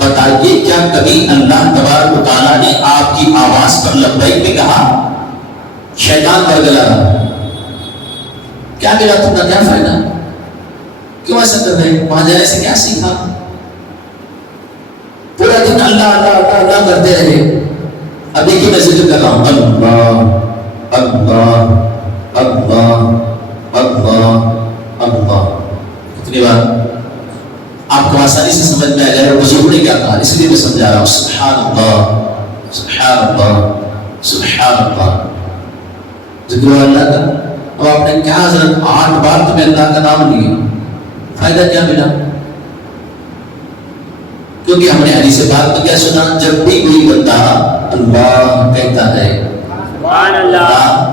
بتائیے کیا کبھی اللہ تبارک و تعالیٰ نے آپ کی آواز پر لبیک میں کہا؟ شیطان پر گلا کیا گلا؟ تم کا کیا فائدہ؟ کیوں ایسا کر رہے؟ وہاں جانے سے کیا سیکھا؟ پورا دن اللہ اللہ اللہ اللہ کرتے رہے۔ اب دیکھیے میں ذکر کر رہا ہوں، اللہ اللہ اللہ اللہ اللہ، کتنی بار آپ کو آسانی سے سمجھ میں آ جائے گا بزرگ نے کیا کہا، اس لیے میں سمجھا رہا ہوں۔ سبحان اللہ سبحان اللہ سبحان اللہ، ذکر اللہ کا۔ اب آپ نے کیا حضرت 8 بار تمہیں اللہ کا نام لیے، فائدہ کیا ملا؟ کیونکہ ہم نے حدیث پاک میں کیا سنا؟ جب بھی کوئی بندہ اللہ کہتا ہے، سبحان اللہ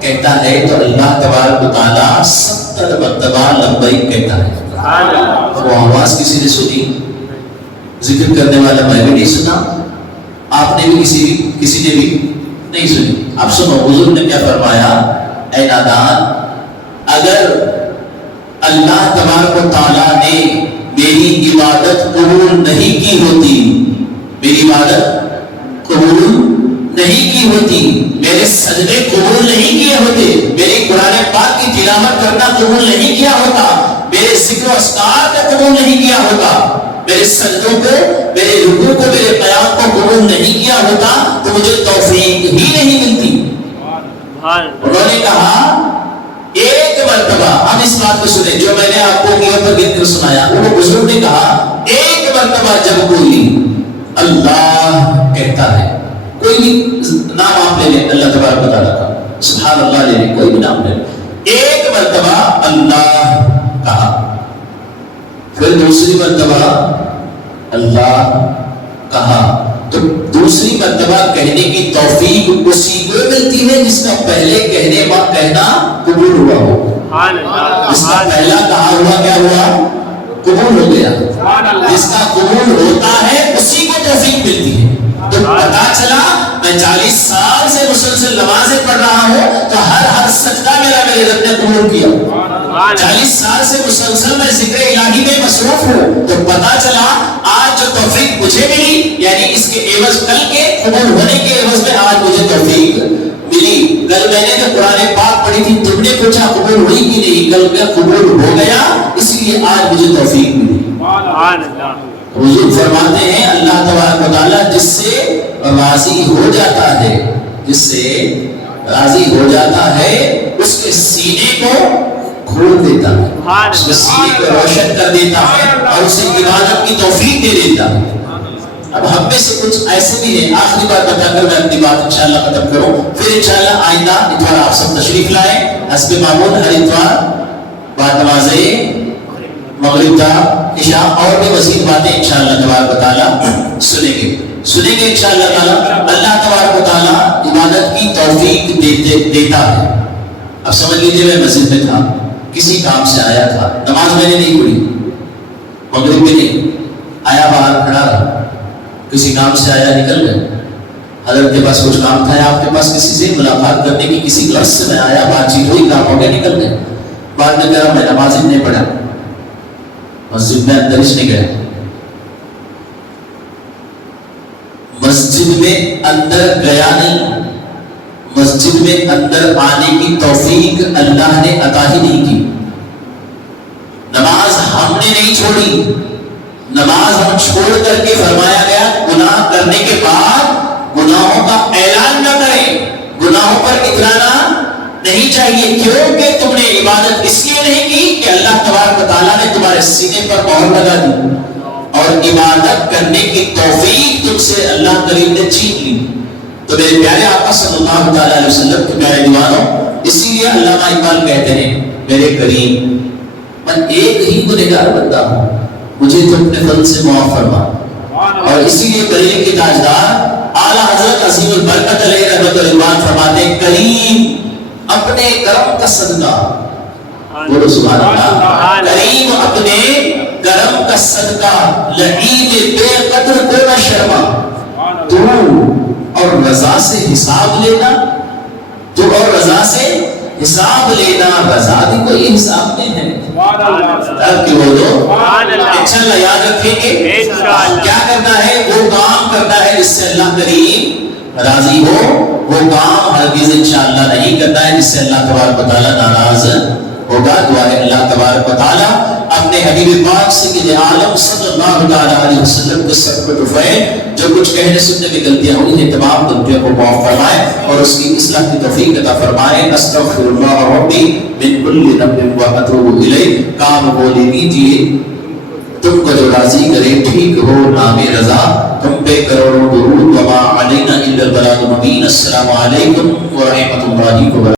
کہتا ہے تو اللہ تبارک و تعالیٰ 70 مرتبہ لبیک کہتا ہے۔ سبحان اللہ۔ وہ آواز کسی نے سنی؟ ذکر کرنے والا میں بھی نہیں سنا، آپ نے بھی کسی نے بھی نہیں سنی۔ اب سنو حضور نے کیا فرمایا؟ اے نادان، اگر اللہ تبارک و تعالیٰ نے میری عبادت قبول نہیں کی ہوتی، میری عبادت قبول نہیں کی ہوتی، میرے سجدے قبول نہیں کیے ہوتے، میری قرآن پاک کی تلاوت کرنا قبول نہیں کیا ہوتا، میرے ذکر و اذکار کو قبول نہیں کیا ہوتا، میرے سجدوں کو، میرے رکوع کو، میرے قیام کو قبول نہیں کیا ہوتا تو مجھے توفیق ہی نہیں ملتی۔ انہوں نے کہا ایک مرتبہ، ہم اس بات کو سنیں جو میں نے آپ کو انگلیوں پر گن کر سنایا، وہ بزرگ نے کہا ایک مرتبہ جب کوئی اللہ کہتا ہے، کوئی بھی نام آپ لے لیں اللہ تبارک و تعالیٰ کا، سبحان اللہ لے لیں، کوئی بھی نام لے لیں، ایک مرتبہ اللہ کہا، پھر دوسری مرتبہ اللہ کہا، تو دوسری مرتبہ کہنے کی توفیق اسی کو ملتی ہے جس کا پہلے کہنا قبول ہوا ہو، جس کا پہلا کہا ہوا کیا ہوا؟ قبول ہو گیا۔ جس کا قبول ہوتا ہے اسی کو توفیق ملتی ہے۔ تو پتا چلا میں 40 سال سے مسلسل نمازیں پڑھ رہا ہوں تو ہر سجدہ میرے رب نے قبول کیا، 40 سال سے مسلسل میں ذکر الہی میں مصروف ہوں تو پتا چلا آج جو توفیق مجھے ملی، یعنی اس کے عوض کل کے قبول ہونے کے عوض میں آج مجھے توفیق ملی۔ کل میں نے جو قرآن پاک پڑھی تھی تم نے پوچھا قبول ہوئی کہ نہیں، کل کا قبول ہو گیا، اس لیے آج مجھے توفیق ملی۔ حضور فرماتے ہیں اللہ تبارک و تعالیٰ جس سے راضی ہو جاتا ہے، جس سے راضی ہو جاتا ہے اس کے سینے کو کھول دیتا ہے، اس کے سینے کو روشن کر دیتا ہے اور اسے عبادت کی توفیق دے دیتا ہے۔ اب ہم میں سے کچھ ایسے بھی ہیں، آخری بات بتا کر میں اپنی بات انشاءاللہ ختم کروں، پھر انشاءاللہ آئندہ اتوار آپ سب تشریف لائیں، حسب معمول ہر اتوار بعد نماز مغرب کا عشاء اور بھی مزید باتیں انشاءاللہ تبارک و تعالیٰ سنیں گے انشاءاللہ تعالیٰ۔ اللہ تبارک و تعالیٰ عبادت کی توفیق دیتا ہے۔ اب سمجھ لیجیے میں مسجد میں تھا، کسی کام سے آیا تھا، نماز میں نے نہیں پڑھی، مغرب میں نہیں، آیا باہر کھڑا رہا، کسی کام سے آیا نکل گئے، حضرت کے پاس کچھ کام تھا، آپ کے پاس کسی سے ملاقات کرنے کی کسی غرض سے میں آیا، بات چیت ہوئی، کام ہو گیا، نکل گئے، بعد میں کہا میں نماز ہی نہیں پڑھا، مسجد میں اندر ہی نہیں گیا، مسجد میں اندر گیا نہیں، مسجد میں اندر آنے کی توفیق اللہ نے عطا ہی نہیں کی۔ نماز ہم نے نہیں چھوڑی، نماز ہم چھوڑ کر کے فرمایا گیا گناہ کرنے کے بعد گناہوں کا اعلان نہ کریں، گناہوں پر اترانا نہیں چاہیے، کیونکہ تم نے عبادت اس لیے نہیں کی کہ اللہ تبارک و تعالیٰ نے تمہارے سینے پر مہر لگا دی اور عبادت کرنے کی توفیق تم سے اللہ کریم نے چھین لی۔ تو میرے پیارے آقا صلی اللہ علیہ وسلم کے پیارے دیوانوں، اسی لیے علامہ اقبال کہتے ہیں میرے کریم میں ایک ہی گنہگار بندہ ہوں، مجھے تو اپنے فضل سے معاف فرما۔ اور اسی لیے کریم کے تاجدار اعلیٰ حضرت عظیم البرکت علیہ رحمۃ اللہ فرماتے ہیں کریم اپنے کرم کا صدقہ، بولو سبحان اللہ، کریم اپنے کرم کا صدقہ لعین بے قدر کو نہ شرما، تو اور رضا سے حساب لینا، تو اور رضا سے حساب لینا، رضا بھی کوئی حساب میں ہے کہ وہ دو انشاءاللہ یاد رکھیں گے۔ کیا کرنا ہے؟ وہ کام کرنا ہے جس سے اللہ کریم راضی ہو، وہ کام ہرگز انشاءاللہ نہیں کرنا ہے جس سے اللہ تبارک و تعالیٰ ناراض ہوگا۔ دعا ہے اللہ تبارک و تعالیٰ اپنے حبیب پاک سید عالم صلی اللہ علیہ وسلم کے سب کو دفعے جو کچھ کہنے سننے میں غلطیاں ہوئی ہیں تمام غلطیوں کو معاف فرمائے اور اس کی اصلاح کی توفیق عطا فرمائے۔ استغفر اللہ ربی من کل ذنب و اتوب الیہ۔ کام بولے لیجیے تم کو جو راضی کرے، ٹھیک ہو نام رضا، تم پہ کروڑوں درود، وما علینا الا البلاغ المبین۔ السلام علیکم ورحمۃ اللہ وبرکاتہ۔